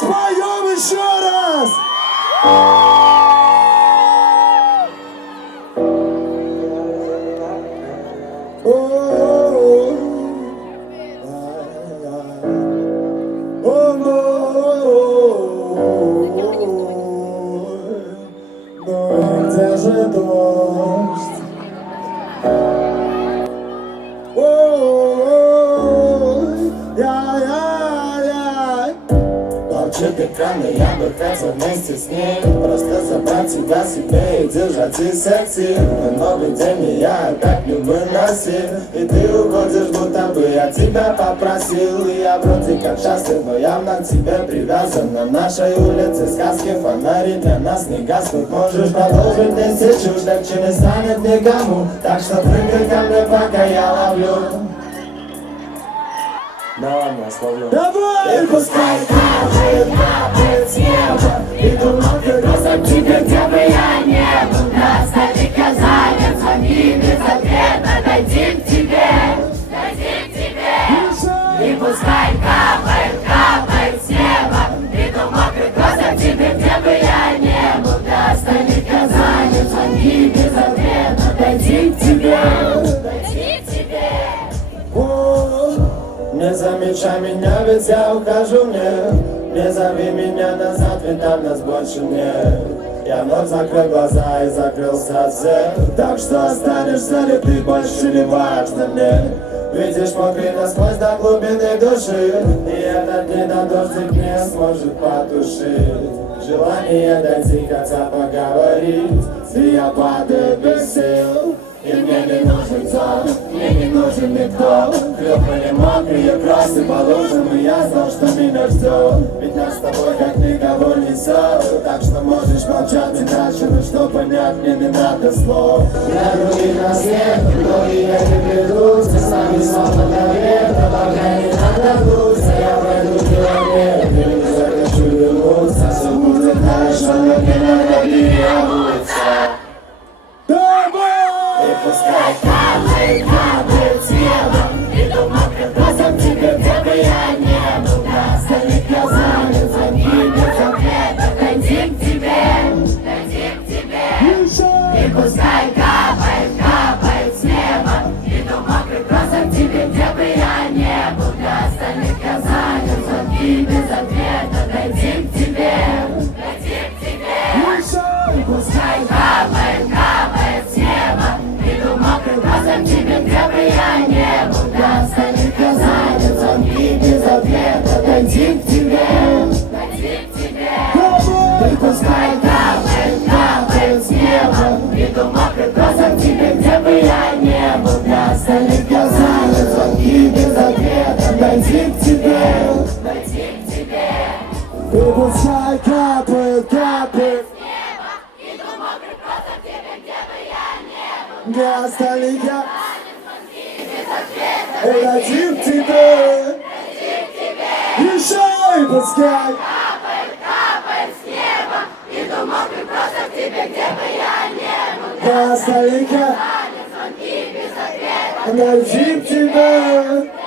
Споем еще раз! Где же дождь? Молчит экран, и я бы хотел вместе с ней просто забрать тебя себе и держать из секси. Но новый день, и я опять не выносил. И ты уходишь, будто бы я тебя попросил. И я вроде как счастлив, но явно к тебе привязан. На нашей улице сказки, фонари для нас не гаснут. Можешь продолжить нести чушь, легче не станет никому. Так что прыгай ко мне, пока я ловлю. Да ладно, я словлю. Давай! И пускай капает с неба, и думал, ты росом тебе, где бы я не был. На столе Казани, звони без ответа, дадим тебе. И пускай капает с неба, и думал, ты росом тебе, где бы я не был. На столе Казани, звони без ответа, дадим тебе. Не замечай меня, ведь я ухожу, не зови меня назад, ведь там нас больше нет. Я вновь закрыл глаза и закрылся от всех. Так что останешься ли ты, больше не важно мне. Видишь, мокрый насквозь до глубины души, и этот недодождик не сможет потушить желание дойти, хотя поговорить. И я падаю без сил, и мне не нужен сон, мне не нужен никто. Хлёпали мокрые кроссы по лужам, и я знал, что меня ждет. Ведь нас с тобой как никого не ссор. Так что можешь молчать иначе, но что понять мне не надо слов. На других нас нет, многие не ведутся, с нами словно наверх. Пока не надо дуться, я пройду километр, и не захочу вернуться. Все будет хорошо, но не надо переобуться. И пускай капает с неба, и думал, прекрасен тебе, где бы я не был. На столе Казани, звони без ответа, дадим тебе. И пускай капает с неба, и думал, прекрасен тебе, где бы я не был. На столе Казани, звони без ответа, дадим тебе. И пускай капает с неба, и думал, прекрасен тебе, где бы я не был. На столе Казани, звонки без ответа, дадим к тебе. И пускай капает с неба, и думал, прекрасен тебе, где бы я не был. На столе Казани, звонки без ответа, дадим к тебе. И пускай капает не остались я, и дадим тебе. Еще и пускай капает с неба, и думал, прекрасно в тебе, где бы я не был. Не остались я, дадим тебе.